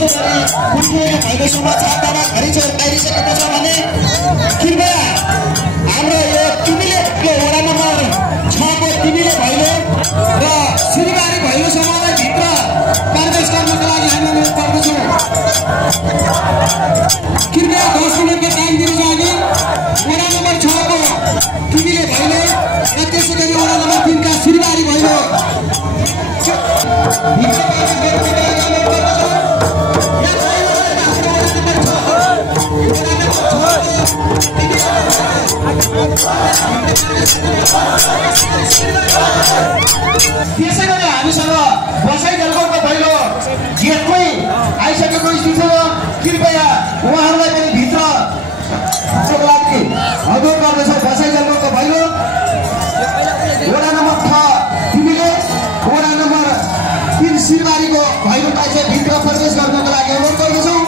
त्यसो गरी फुलफुल भैलोसम्म छातामा घरिचोर पारिसकेको छ भने कृपया हाम्रो यो तिमीले वडा नम्बर 6 को तिमीले भैलो र सिरबारी भैलोसम्मलाई भित्र प्रवेश गर्नको लागि हामी अनुरोध गर्दछौँ। कृपया 10 मिनटको टाइम दिनुहोस्। हामी वडा नम्बर 6 को तिमीले भैलो र त्यसै गरी वडा नम्बर 3 का सिरबारी भैलो त्यसै गरी हामीसँग बसाइ जलगौरको भैलो गेटमै आइसकेको स्थिति छ। कृपया उहाँहरूलाई पनि भित्र लागि अनुरोध गर्दछौँ। बसाइ जलगौरको भैलो वडा नम्बर 6 तिमीले वडा नम्बर 3 सिरबारीको भैलोलाई चाहिँ भित्र प्रवेश गर्नको लागि अनुरोध गर्दछौँ।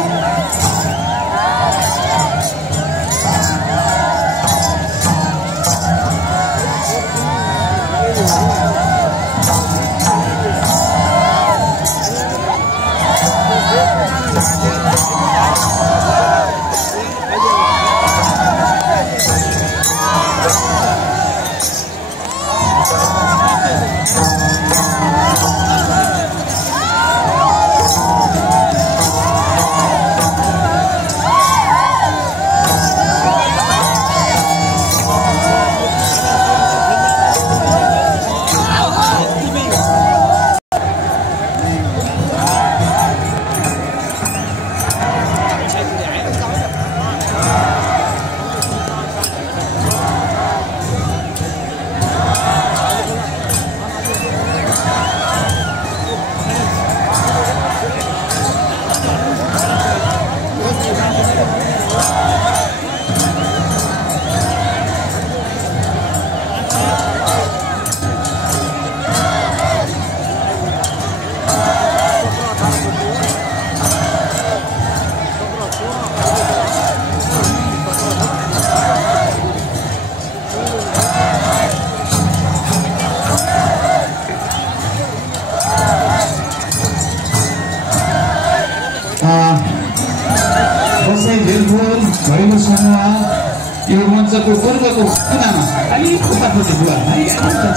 यो मञ्चको वर्गको कुनामा अलिक उतापट्टि बुवा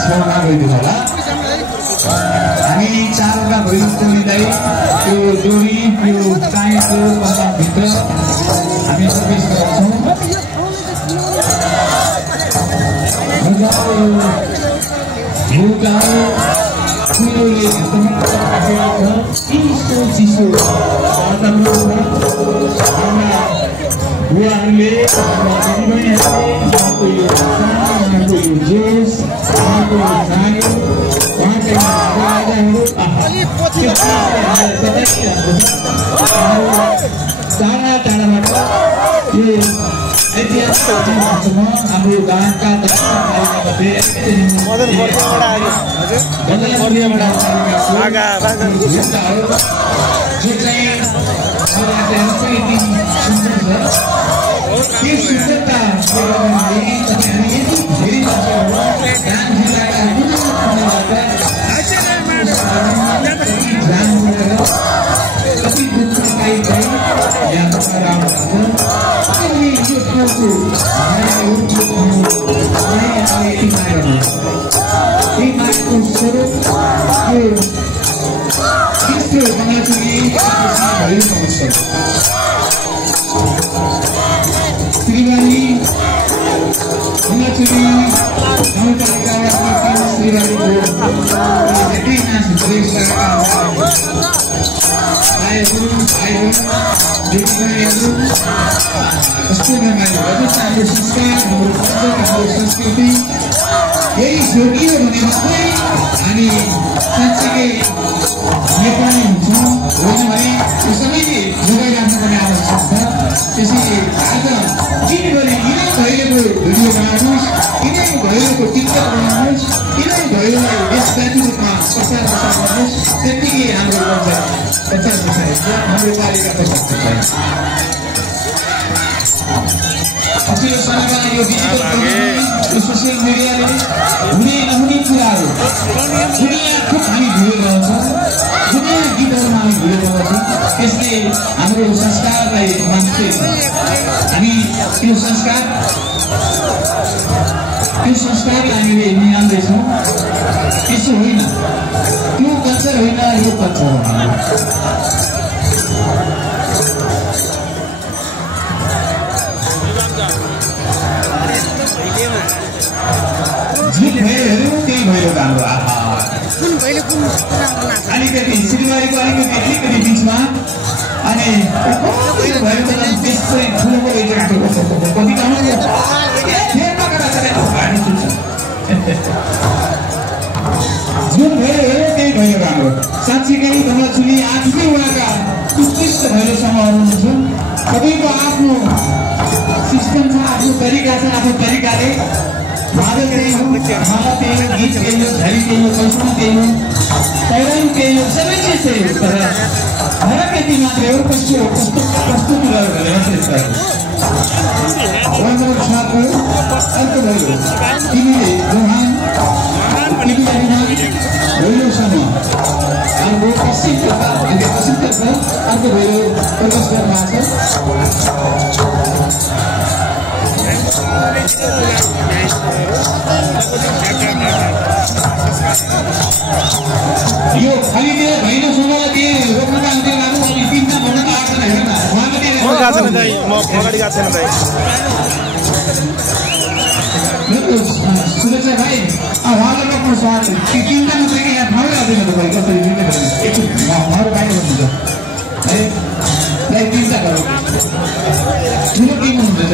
छेउमा गइदिनु होला। हामी चारवटा भैलो तोलिँदै त्यो डोरी त्यो चाएको भित्र हामी प्रवेश गर्छौँ। चिसो बुवाहरूले दिदीबहिनीहरूले यो जोस टाढा टाढाबाट यो ऐतिहासिक हाम्रो गाउँका संस्कृति यही जोडियो भने मात्रै हामी साँच्चै नेपाली हुन्छौँ। होइन भने यो सबैले जोगाइराख्नुपर्ने आवश्यक छ। त्यसैले आज किन गरी यिनै भैलोको भिडियो बनाउनुहोस्, यिनै भैलोको टिकटक बनाउनुहोस्, यिनै भैलोलाई देशव्यापी रूपमा प्रचार गर्नुहोस्। त्यतिकै हाम्रो प्रचार प्रसार हुन्छ, हाम्रो पालिका प्रचार प्रसार। पछिल्लो समयमा यो डिजिटल सोसियल मिडियाले हुने नहुने कुराहरू दुनियाँ खुब हामी भुलेको छौँ, दुनियाँ गीतहरूमा हामी भुलेको छौँ। त्यसले संस्कारलाई हामीले निहाल्दैछौँ त्यसो होइन त्यो कल्चर होइन यो कल्चर हो झुट भयो त्यही भयो हाम्रो अलिकति सिलगढीको अलिकति बिचमा अनि भयो त त्यस्तै ठुलो राखेको कति जुन भयो त्यही भयो राम्रो साँच्चीकै धमलाचुली आफ्नै उहाँका उत्कृष्ट भैलोसम्म हुनुहुन्छ सबैको आफ्नो सिस्टम छ आफ्नो तरिका छ आफ्नो तरिकाले वादन त्यही हो माला त्यही हो गीत त्यही हो झरी त्यही हो कल्पना त्यही हो तैरान त्यही हो सबै चिज त्यही हो तर फरक यति मात्रै हो कस्तो कस्तो कुराहरू भनेर मात्रै छात्र अर्को भयो तिमीले दोहान भैलोसम्म अर्को पश्चिमतर्फ अर्को भैलो प्रवेश गर्न भएको यो खलिदे भैलोसम्मलाई के रोक्न चाहन्थे लानु अनि तिनवटा भन्न त आएको छैन हेर्न म गएको छैन दाइ म अगाडि गएको छैन दाइ सुरक्षा भाइ उहाँलाई रोक्नु सहज तिनवटा मात्रै कि यहाँ ठाउँै आउँदैन तपाईँ कसरी एकछिन उहाँहरू बाहिर गर्नुहुन्छ है दाइ तिनवटा गरौँ ठुलो टिम हुनुहुन्छ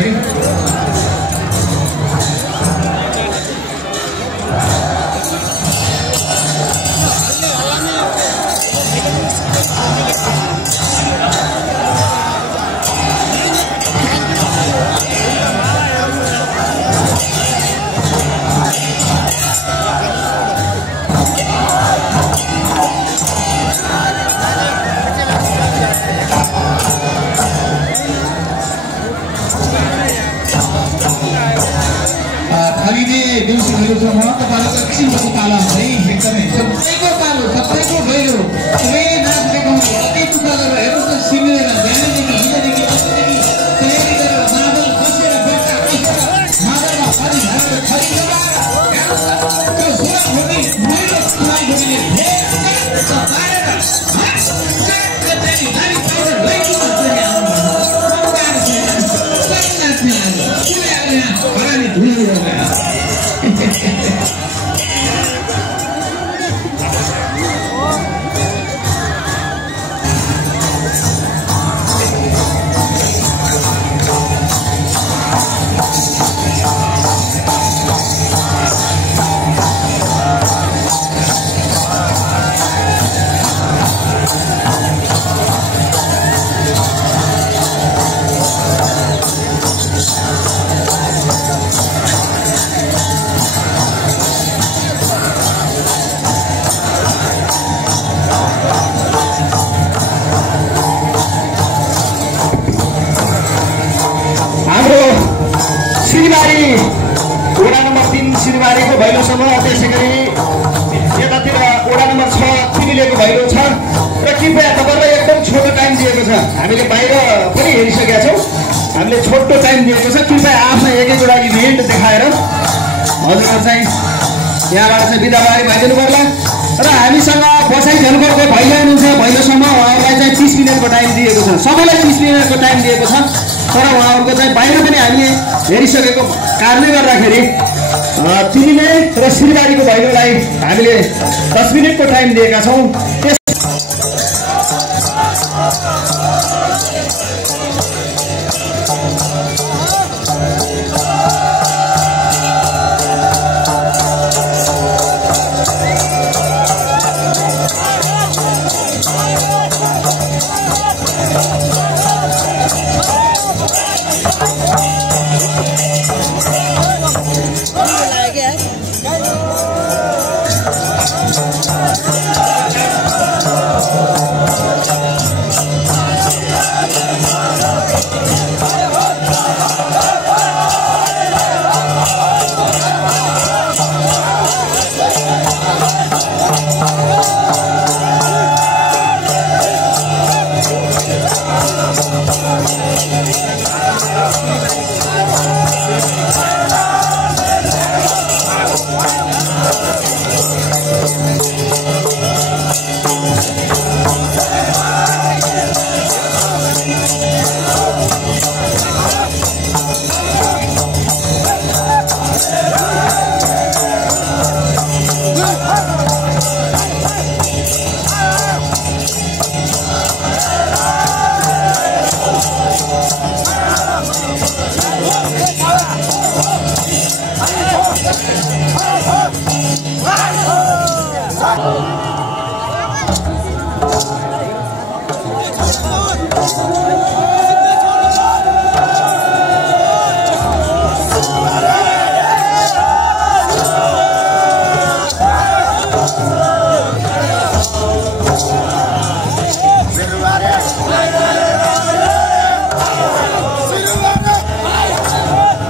कि देउसी भैलोसम्म तपाईँहरूको किसिमको पालो हुन्छ है एकदमै सबैको पालो सबैको भैलो सबै नाच देखाउँछ कति टुक्रा गरेर हेर्नुहोस् न सिमेर बिहानदेखि हिजोदेखि अस्तिदेखि तयारी गरेर मादल बसेर बेलुका मादलमा खरी झारेर खरी लगाएर त्यो झोला खोल्ने मैलो खुवाई खोल्ने सिलबारीको भैलोसम्म त्यसै गरी यतातिर वडा नम्बर 6 तिमीलेको भैलो छ र कृपया तपाईँलाई एकदम छोटो टाइम दिएको छ हामीले बाहिर पनि हेरिसकेका छौँ हामीले छोटो टाइम दिएको छ कृपया आफ्नो एकैवटा इभेन्ट देखाएर हजुरहरू चाहिँ यहाँबाट चाहिँ बिदाबारी भइदिनु पर्ला र हामीसँग बसाइ झन्करको भैलो हुनुहुन्छ भैलोसम्म उहाँहरूलाई चाहिँ 30 मिनटको टाइम दिएको छ सबैलाई 30 मिनटको टाइम दिएको छ तर उहाँहरूको चाहिँ बाहिर पनि हामीले हेरिसकेको कारणले गर्दाखेरि तिमीले र सिलबारीको भैलोलाई हामीले 10 मिनटको टाइम दिएका छौँ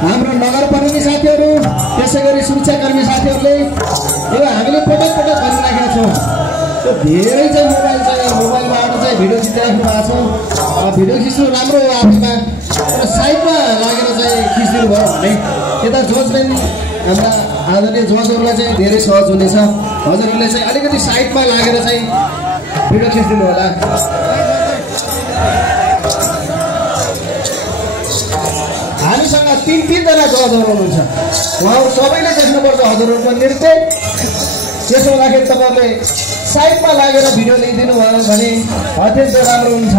हाम्रो नगरपालिका साथीहरू त्यसै गरी सुरक्षाकर्मी साथीहरूले यो हामीले पटक पटक भनिराखेका छौँ त्यो धेरै चाहिँ मोबाइलबाट चाहिँ भिडियो खिचिराख्नु भएको छ भिडियो खिच्नु राम्रो हो आफैमा तर साइडमा लागेर चाहिँ खिचिदिनु भयो भने यता जजमेन्ट हाम्रा आदरणीय जजहरूलाई चाहिँ धेरै सहज हुनेछ हजुरहरूले चाहिँ अलिकति साइडमा लागेर चाहिँ भिडियो खिचिदिनु होला हामीसँग तीनजना जजहरू हुनुहुन्छ उहाँहरू सबैले देख्नुपर्छ हजुरहरूको नृत्य त्यसो हुँदाखेरि तपाईँहरूले साइडमा लागेर भिडियो लिइदिनु भयो भने अत्यन्त राम्रो हुन्छ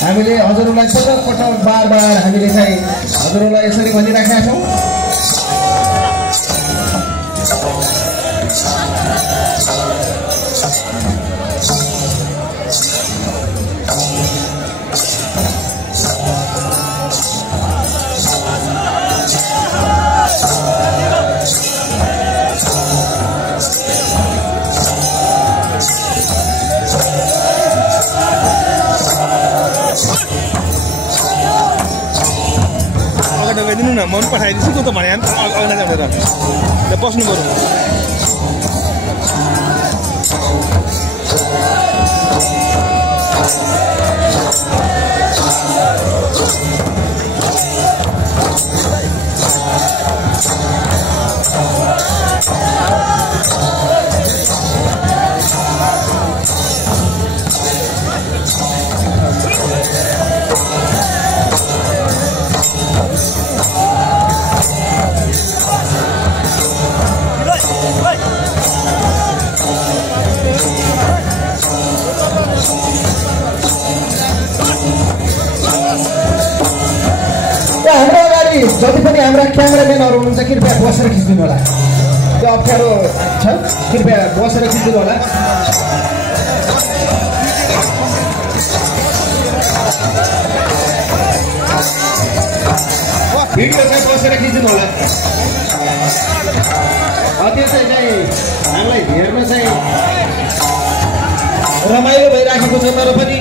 हामीले हजुरहरूलाई पटक पटक बार हामीले चाहिँ हजुरहरूलाई यसरी भनिराखेका छौँ दिनु न मन पठाइदिन्छु त भने अगाडि भनेर त्यहाँ बस्नु पर्यो हाम्रो अगाडि जति पनि हाम्रा क्यामेराम्यानहरू हुनुहुन्छ कृपया बसेर खिचिदिनु होला त्यो अप्ठ्यारो छ कृपया बसेर खिचिदिनु होला भिडियो चाहिँ बसेर खिचिदिनु होला त्यसै चाहिँ हामीलाई हेर्न चाहिँ रमाइलो भइराखेको छ तर पनि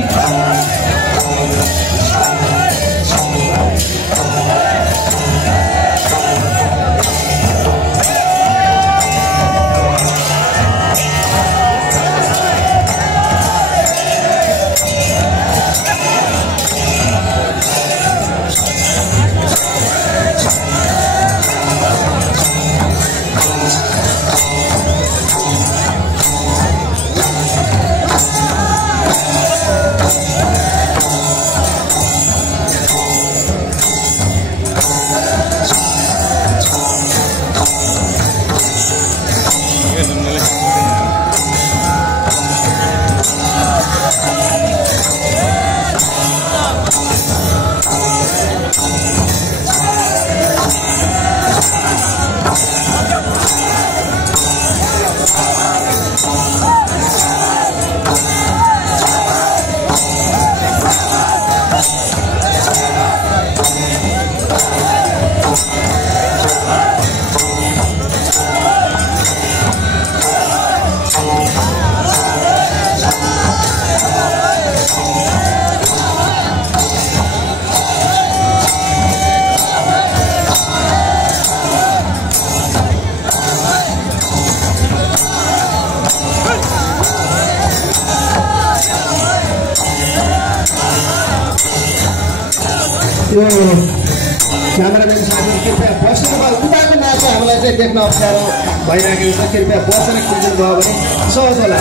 क्यामेराम्यान साथीहरू कृपया बसेर उताको नाच हामीलाई चाहिँ देख्न अप्ठ्यारो भइरहेको छ कृपया बसेर खिचिदिनु भयो भने सहज होला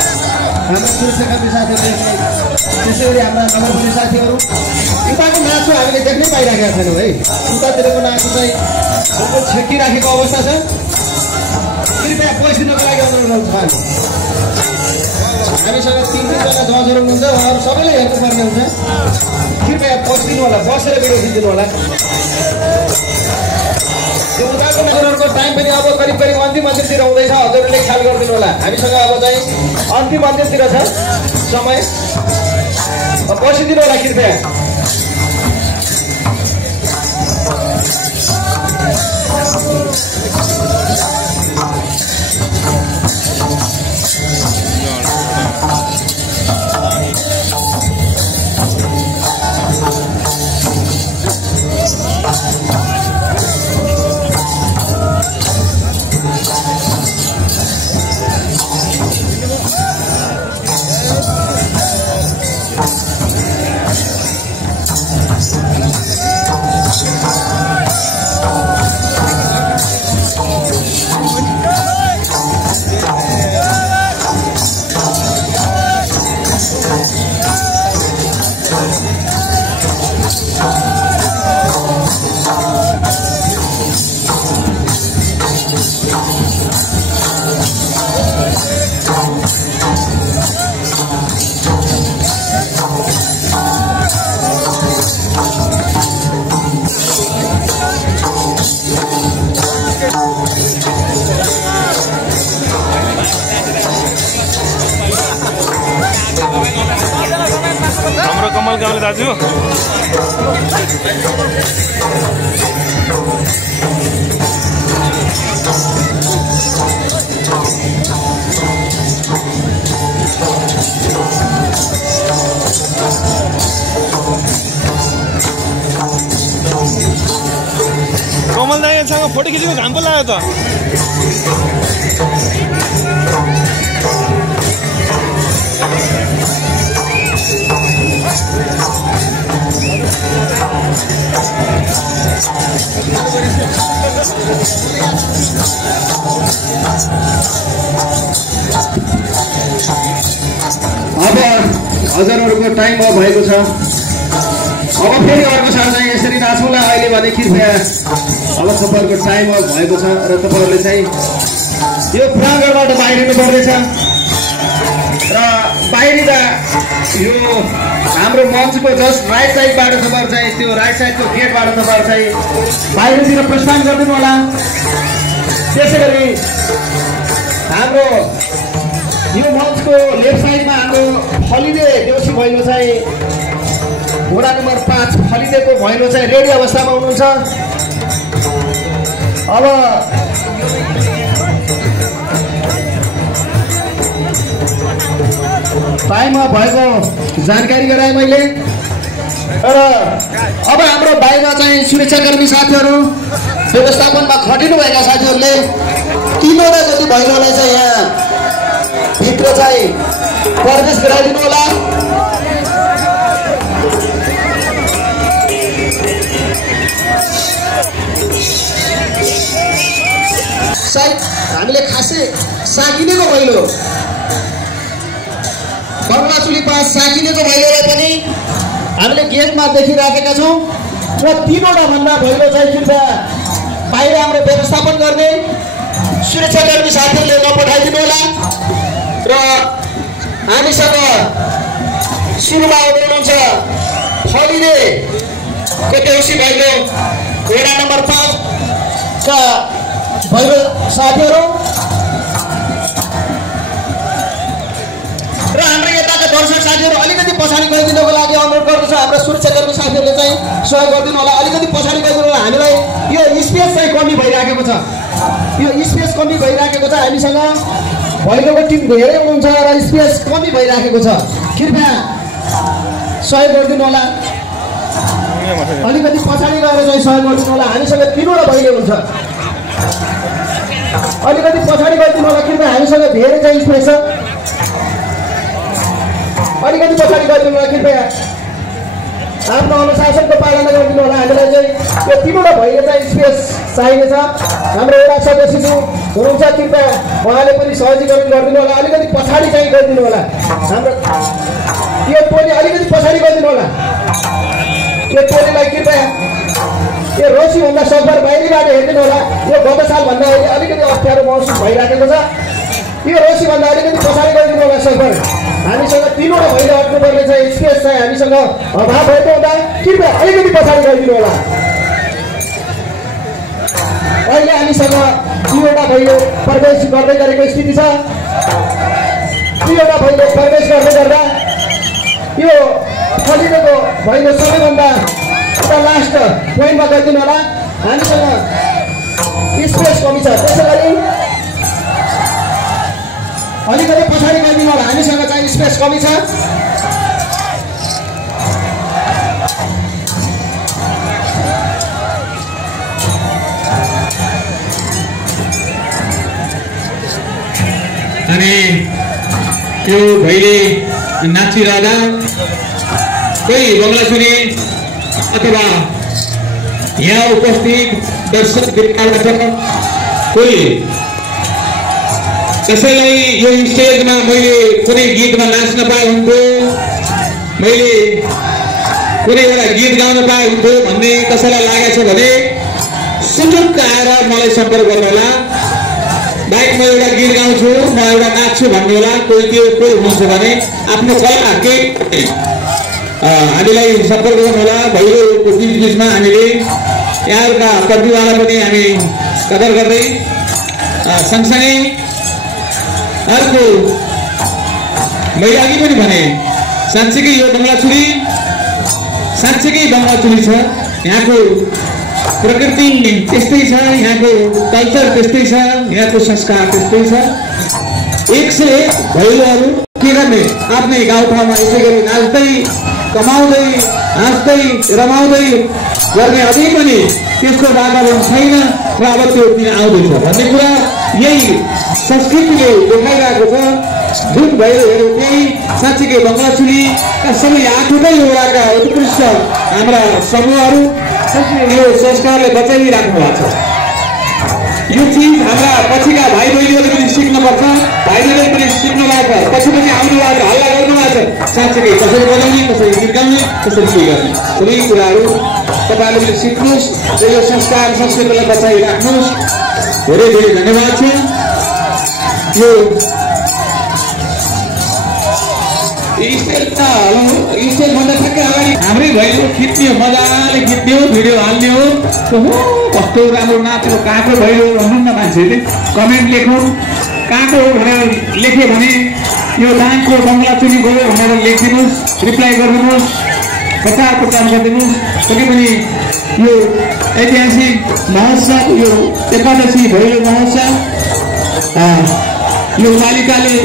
हाम्रो सुरक्षाकर्मी साथीहरूले त्यसै गरी हाम्रा नगरपालिका साथीहरू उताको नाच हामीले देख्नै पाइरहेका छैनौँ है उतातिरको नाच चाहिँ बिल्कुल छेकिराखेको अवस्था छ कृपया बसिदिनको लागि अनुरोध छ हामीसँग तीनजना जजहरू हुनुहुन्छ उहाँहरू सबैलाई हेर्नुपर्ने हुन्छ कृपया बसिदिनु होला बसेर भिडियो खिचिदिनु होला त्यो उदाको नगरको टाइम पनि अब करिब करिब अन्तिमतिर हुँदैछ हजुरहरूले ख्याल गरिदिनु होला हामीसँग अब चाहिँ अन्तिमतिर छ समय बसिदिनु होला कृपया हाम्रो कमल गाउँले दाजु कमल दाइसँग फोटो खिच्नु घाम पो लाग्यो त अब हजुरहरूको टाइम अब भएको छ अब फेरि अर्को साल चाहिँ यसरी नाच्नुला अहिले भने कृपया अब तपाईँहरूको टाइम अब भएको छ र तपाईँहरूले चाहिँ यो प्राङ्गणबाट बाहिरिनु पर्दैछ र बाहिरिँदा यो हाम्रो मञ्चको जस्ट राइट साइडबाट तपाईँहरू चाहिँ त्यो राइट साइडको गेटबाट तपाईँहरू चाहिँ बाहिरतिर प्रस्थान गरिदिनु होला त्यसै गरी हाम्रो यो मञ्चको लेफ्ट साइडमा हाम्रो फलिदे देउसी भैलो चाहिँ घोडा नम्बर 5 फलिदेको भैलो चाहिँ रेडी अवस्थामा हुनुहुन्छ अब टाइममा भएको जानकारी गराएँ मैले र अब हाम्रो बाहिर चाहिँ सुरक्षाकर्मी साथीहरू व्यवस्थापनमा खटिनुभएका साथीहरूले 3 वटा जति भैलोलाई चाहिँ यहाँ भित्र चाहिँ प्रवेश गराइदिनु होला सायद हामीले खासै सागिनेको भैलो बर्माचुली पास सागिनेको भैलोलाई पनि हामीले गेटमा देखिराखेका छौँ र 3 वटा भन्दा भैलो चाहिँ कृपया बाहिर हाम्रो व्यवस्थापन गर्ने सुरक्षाकर्मी साथीहरूले नपठाइदिनु होला र हामीसँग सुरुमा आउनुहुन्छ फलिदेको देउसी भैलो घोडा नम्बर 5 का भैलो साथीहरू र हाम्रो यताका दर्शक साथीहरू अलिकति पछाडि गइदिनको लागि अनुरोध गर्दछु हाम्रो सुरक्षाकर्मी साथीहरूले चाहिँ सहयोग गरिदिनु होला अलिकति पछाडि गइदिनु होला हामीलाई यो स्पेस चाहिँ कमी भइराखेको छ यो स्पेस कमी भइराखेको छ हामीसँग भैलोको टिम धेरै हुनुहुन्छ र स्पेस कमी भइराखेको छ कृपया सहयोग गरिदिनु होला अलिकति पछाडि गएर चाहिँ सहयोग गरिदिनु होला हामीसँग 3 वटा भैलो हुन्छ अलिकति पछाडि गरिदिनु होला कृपया हामीसँग धेरै चाहिँ स्पेस छ अलिकति पछाडि गरिदिनु होला कृपया आफ्नो अनुशासनको पालना गरिदिनु होला हामीलाई चाहिँ यो 3 वटा भैलो चाहिँ स्पेस चाहिनेछ हाम्रो एउटा सदस्यहरू हुनुहुन्छ कृपया उहाँले पनि सहजीकरण गरिदिनु होला अलिकति पछाडि चाहिँ गरिदिनु होला हाम्रो यो टोली अलिकति पछाडि गरिदिनु होला यो टोलीलाई कृपया यो रोसीभन्दा सकभर बाहिरबाट हेरिदिनु होला यो गत सालभन्दा अहिले अलिकति अप्ठ्यारो महसुस भइराखेको छ यो रोसीभन्दा अलिकति पछाडि गरिदिनु होला सकभर हामीसँग 3 वटा भैलो अट्नुपर्ने चाहिँ स्पेस चाहिँ हामीसँग अभाव भएको हुँदा कृपया अलिकति पछाडि गरिदिनु होला अहिले हामीसँग 2वटा भैलो प्रवेश गर्दै गरेको स्थिति छ। 2वटा भैलो प्रवेश गर्दै गर्दा यो फलिएको भैलो सबैभन्दा एउटा लास्ट पोइन्टमा गरिदिनु होला। हामीसँग स्पेस कमी छ, त्यसै गरी अलिकति पछाडि गरिदिनु होला। हामीसँग चाहिँ स्पेस कमी छ। अनि त्यो भैले नाचिरहँदा कोही बङ्गलाचुरी अथवा यहाँ उपस्थित दर्शकवृन्दबाट कोही कसैलाई यो स्टेजमा मैले कुनै गीतमा नाच्न पाए हुन्थ्यो, मैले कुनै एउटा गीत गाउन पाए हुन्थ्यो भन्ने कसैलाई लागेको छ भने सुटुक्क आएर मलाई सम्पर्क गर्नु होला। बाइक म एउटा गीत गाउँछु, म एउटा नाच्छु भन्नु होला। कोही हुनुहुन्छ भने आफ्नो कला केही हामीलाई सम्पर्क गर्नु होला। भैलोको बिचमा हामीले यहाँहरूका प्रतिभालाई पनि हामी कदर गर्दै सँगसँगै अर्को मैले अघि पनि भने साँच्चीकै यो बङ्गलाचुरी साँच्चीकै बङ्गलाचुरी छ। यहाँको प्रकृति त्यस्तै छ, यहाँको कल्चर त्यस्तै छ, यहाँको संस्कार त्यस्तै छ। 101 भैलोहरू के गर्ने आफ्नै गाउँठाउँमा यसै गरी नाच्दै कमाउँदै हाँस्दै रमाउँदै गर्ने अझै पनि त्यस्तो वातावरण छैन र अब त्यो दिन आउँदैछ भन्ने कुरा यही संस्कृतिले देखाइरहेको छ। जुन भैलोहरू त्यही साँच्चीकै बङ्गलाचुरीका सबै 8वटै वडाका उत्कृष्ट हाम्रा समूहहरू यो संस्कारले बचाइराख्नु भएको छ। यो चिज हाम्रा पछिका भाइ बहिनीहरूले पनि सिक्नुपर्छ, भाइहरूले पनि सिक्नु भएको छ, पछि पनि आउनु भएको छ, हल्ला गर्नु भएको छ। साँच्चीकै कसरी बनाउने, कसरी गीत गाउने, कसरी के गर्ने, सबै कुराहरू तपाईँहरूले पनि सिक्नुहोस् र यो संस्कार संस्कृतिलाई बचाइराख्नुहोस्। धेरै धेरै धन्यवाद छ। यो स्टेजभन्दा ठ्याक्कै अगाडि हाम्रै भैलो खिच्ने हो, मजाले खिच्ने हो, भिडियो हाल्ने हो। कस्तो राम्रो नाच्नु कहाँको भैलो भन्नु न, मान्छेले कमेन्ट लेख्नु कहाँको हो भनेर लेख्यो भने यो दाङको बङ्गलाचुरी गयो भनेर लेखिदिनुहोस्, रिप्लाई गरिदिनुहोस्, प्रचार गरिदिनुहोस्। पक्कै पनि यो ऐतिहासिक महोत्सव, यो एकादशी भैलो महोत्सव यो पालिकाले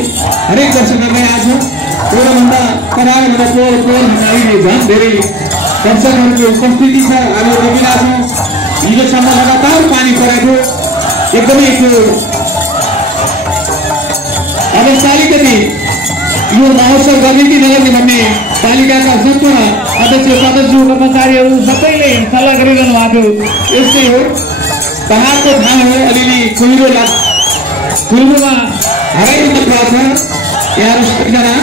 हरेक वर्ष गर्दै आएको छ। योभन्दा करारभन्दा अहिले झन् धेरै दर्शकहरूको उपस्थिति छ, हामी देखिरहेको छौँ। हिजोसम्म लगातार पानी परेको एकदमै त्यो अवस्था अलिकति यो महोत्सव गर्ने कि नगर्ने भन्ने पालिकाका सम्पूर्ण अध्यक्ष सदस्य कर्मचारीहरू सबैले सल्लाह गरिरहनु भएको यस्तै हो। पहाडको ठाउँ हो, अलिअलि कुहिरोमा हराइदिनु पर्छ। यहाँहरू सबैजना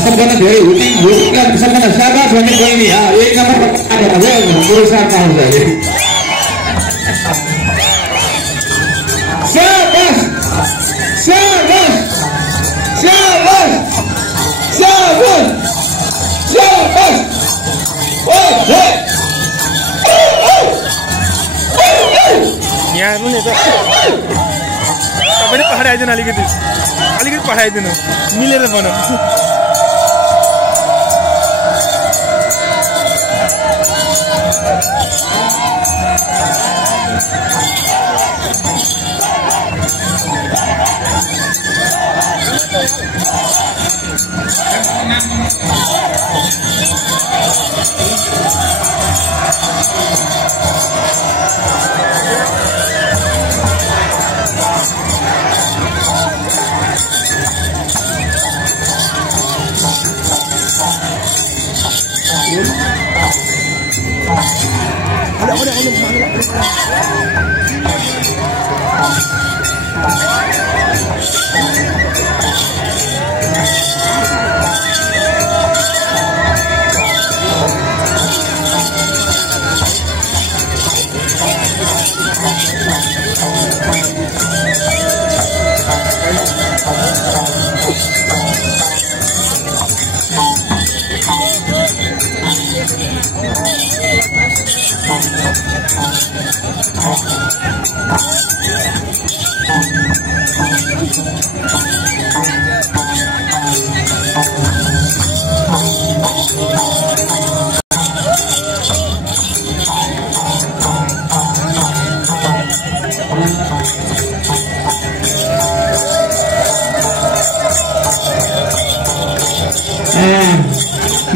सबभन्दा धेरै हुटिङका सबभन्दा शाबास भन्ने बहिनी 1 नम्बरमा पुरस्कार पाउँछ अरे। शाबास शाबास शाबास शाबास शाबास। यहाँ हेर्नु नि त, तपाईँले पठाइदिनु, अलिकति पठाइदिनु, मिलेर बनाऊ।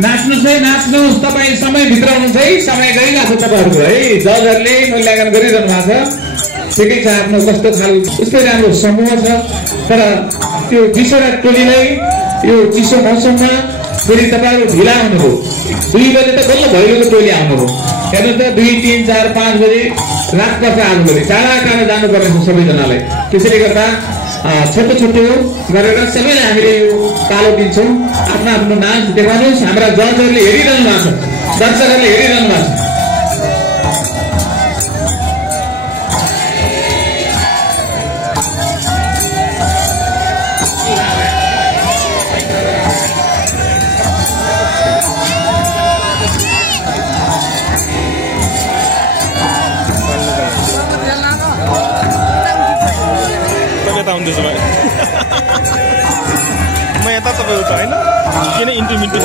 नाच्नुहोस् है, नाच्नुहोस्। तपाईँ समयभित्र हुनुहुन्छ है, समय गइरहेको छ तपाईँहरूको है। जजहरूले मूल्याङ्कन गरिरहनु भएको छ, ठिकै छ। आफ्नो कस्तो खालको उस्तै राम्रो समूह छ, तर त्यो बिसरा टोलीलाई यो चिसो मौसममा फेरि तपाईँहरू ढिला आउनुभयो। 2 बजे त बल्ल भैलोको टोली आउनुभयो। हेर्नुहोस् त 2, 3, 4, 5 बजे रात पर्छ आउनुभयो। टाढा टाढा जानुपर्ने छ सबैजनालाई। त्यसैले गर्दा छोटो छोटो गरेर सबैलाई हामीले यो कालो दिन्छौँ। आफ्नो आफ्नो नाच देखाउनुहोस्। हाम्रा जजहरूले हेरिरहनु भएको छ, दर्शकहरूले हेरिरहनु भएको छ। म यता तपाईँ उता होइन किन इन्टुमिन्टु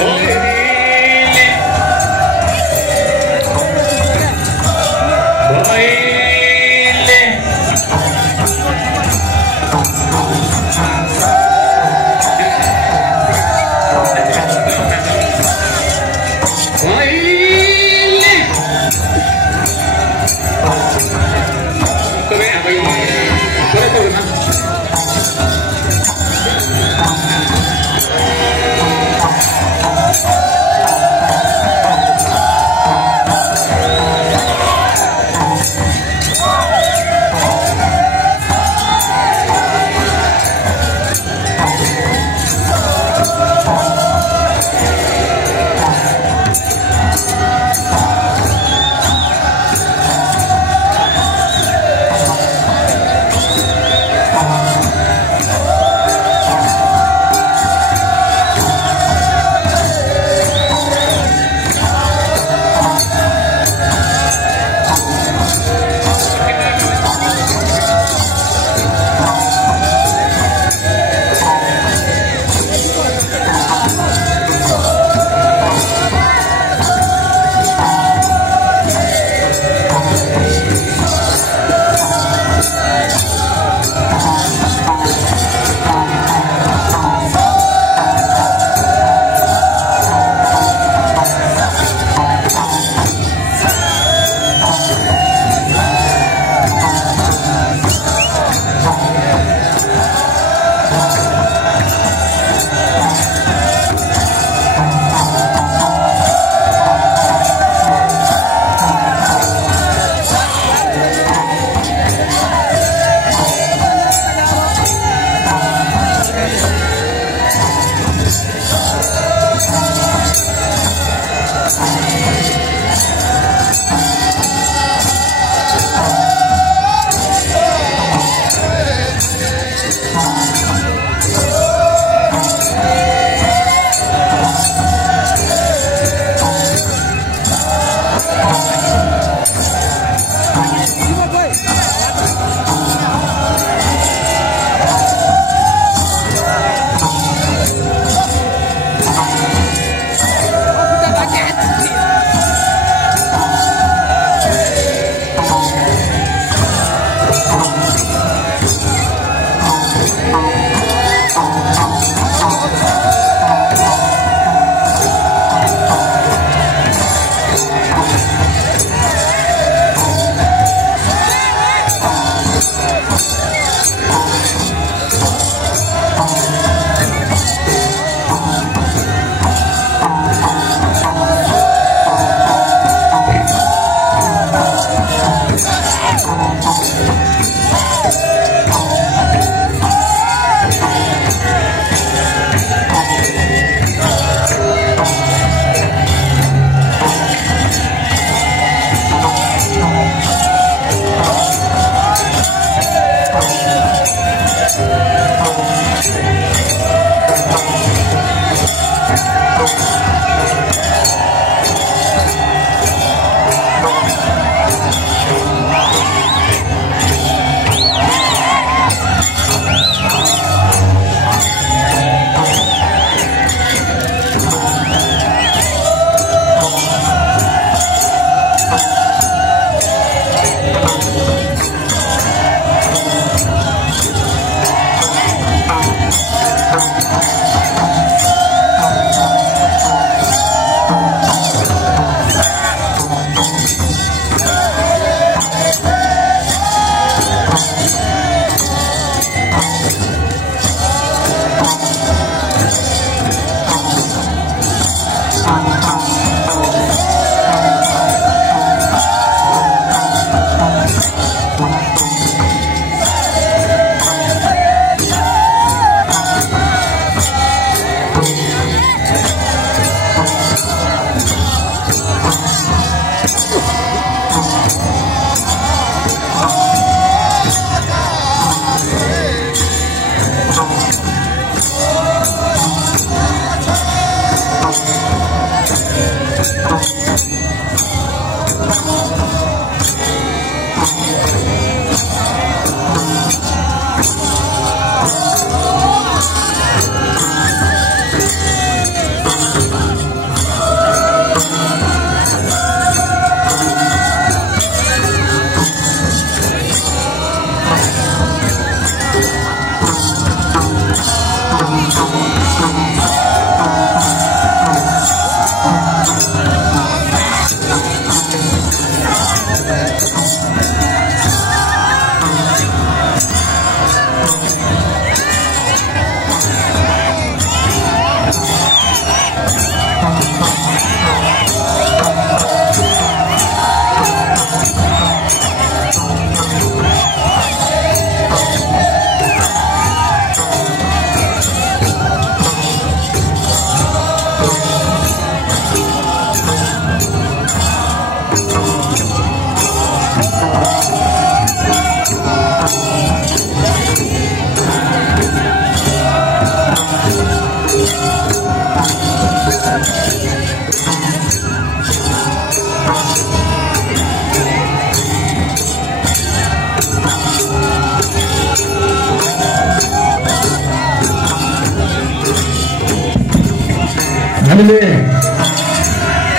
हामीले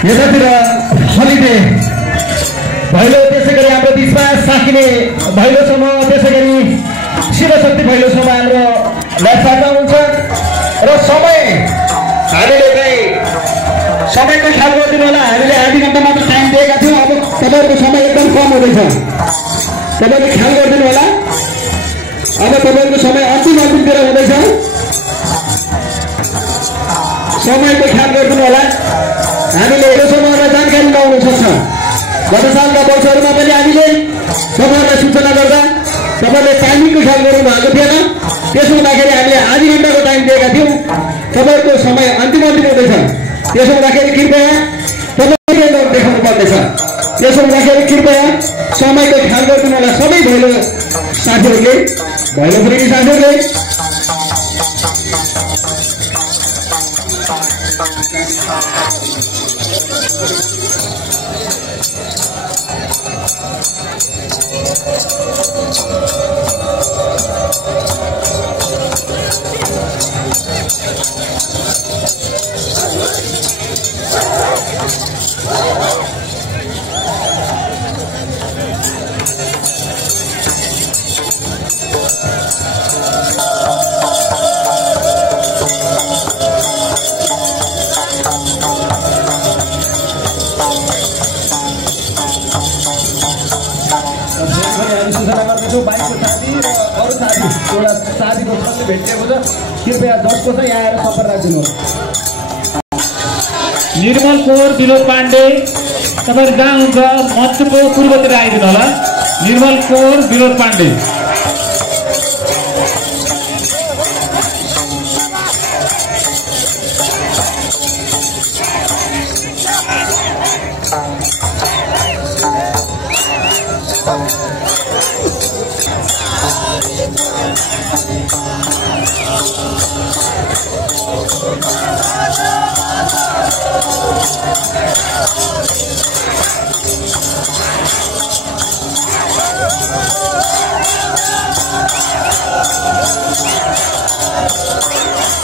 यतातिर हलिडे भैलो, त्यसै गरी हाम्रो बिचमा साकिने भैलो समूह, त्यसै गरी शिवशक्ति भैलो समूह हाम्रो लेफ्टमा हुन्छ। र समय हामीले चाहिँ समयको ख्याल गरिदिनु होला। हामीले आधी घन्टा मात्र टाइम दिएका थियौँ, अब तपाईँहरूको समय एकदम कम हुँदैछ, तपाईँले ख्याल गरिदिनु होला। अब तपाईँहरूको समय अन्तिमतिर हुँदैछ, समयको ख्याल गरिदिनु होला। हामीले यो समयमा जानकारी पाउनु सक्छ। गत सालका वर्षहरूमा पनि हामीले तपाईँहरूलाई सूचना गर्दा तपाईँले टाइमिङको ख्याल गर्नु भएको थिएन, त्यसो हुँदाखेरि हामीले आधी घन्टाको टाइम दिएका थियौँ, तपाईँहरूको समय अन्तिम हुँदैछ। त्यसो हुँदाखेरि कृपया तपाईँले देखाउनु पर्नेछ। त्यसो हुँदाखेरि कृपया समयको ख्याल गरिदिनु होला सबै भैलो साथीहरूले, भैलो प्रेमी साथीहरूले। कृपया 10 को चाहिँ आएर सम्पर्क राखिदिनुहोस्। निर्मल कोर विनोद पाण्डे तपाईहरु जहाँ हुन्छ मञ्चको पूर्वतिर आइदिनु होला। निर्मल कोर विनोद पाण्डे।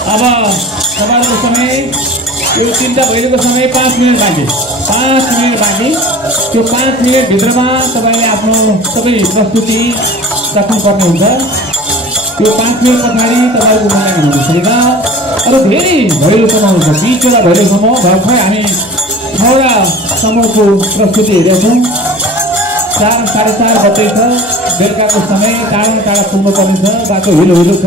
अब तपाईहरुको समय यो तीनटा भैलोको समय 5 मिनेट बाँकी। 5 मिनेट बाँकी। त्यो 5 मिनेट भित्रमा तपाईले आफ्नो सबै प्रस्तुति राख्नुपर्ने हुन्छ। त्यो 5 मिनेट पछाडि तपाईहरुको मूल्याङ्कन हुने छैन। अरु धेरै भैलो समूह छ, 20 वटा भैलो समूह। भर्खर हामी 6 वटा समूहको प्रस्तुति हेरेका छौँ। 4 साढे 4 बज्दैछ। बेलुकाको समय टाढा पुग्नुपर्ने छ, बाटो हिलो छ।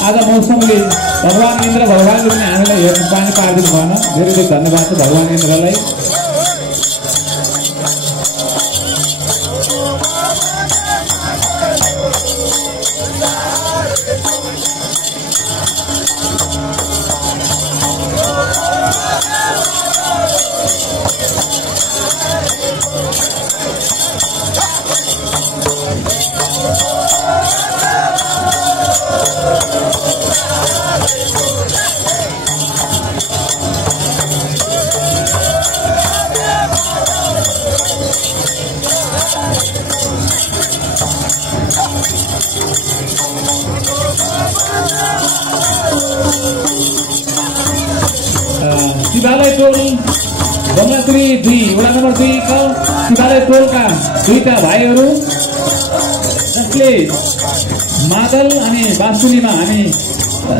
आज मौसमले भगवान इन्द्र भगवानले पनि हामीलाई हेर्नु पानी पारिदिनु भएन। धेरै धेरै धन्यवाद छ भगवान इन्द्रलाई। शिवालय टोल बमलात्री 2 वडा नम्बर 2 का शिवालय टोलका दुईटा भाइहरू जसले मादल अनि बाँसुरीमा हामी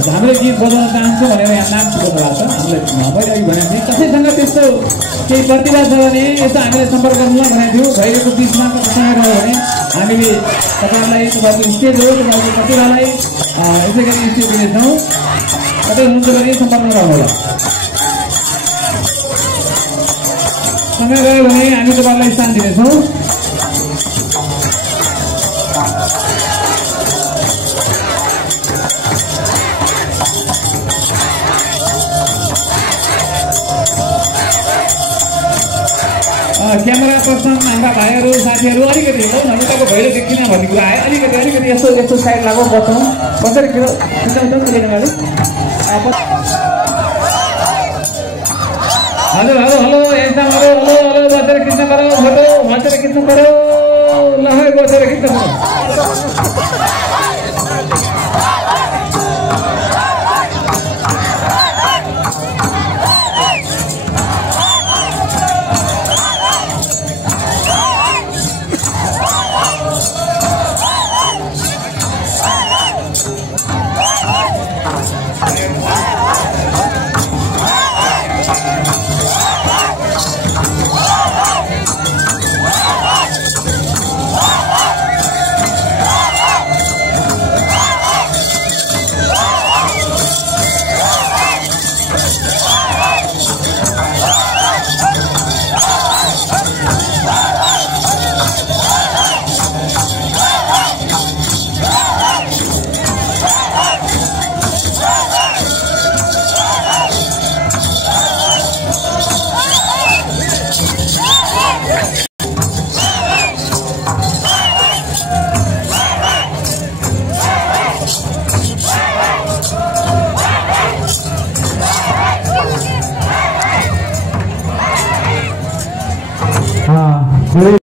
हाम्रो गीत बजाउन चाहन्छौँ भनेर यहाँ नाम दिएको भएको छ। हामीलाई मैले अघि भनेको थिएँ कसैसँग त्यस्तो केही प्रतिभा छ भने यसो हामीले सम्पर्क गर्नुलाई भनेको थियौँ। भैलोको बिचमा कसैसँग रह्यो भने हामीले तपाईँहरूलाई तपाईँको स्टेज हो तपाईँको प्रतिभालाई यसै गरी स्टेज दिनेछौँ। तपाईँ हुनुहुन्छ भने सम्पर्क गर्नु होला। समय गयो भने हामी तपाईँलाई स्थान दिनेछौँ। क्यामेरा पर्सन हाम्रा भाइहरू साथीहरू अलिकति हो भने तपाईँको भैलो देखिन भन्ने कुरा आयो। अलिकति यस्तो साइड लागो बचाउँ कसरी खिचाउँछ त्यसले हेलो एकदम हेलो बसेर खिच्नु पऱ्यो फोटो बसेर खिच्नु पऱ्यो। ल बसेर खिच्नु पऱ्यो।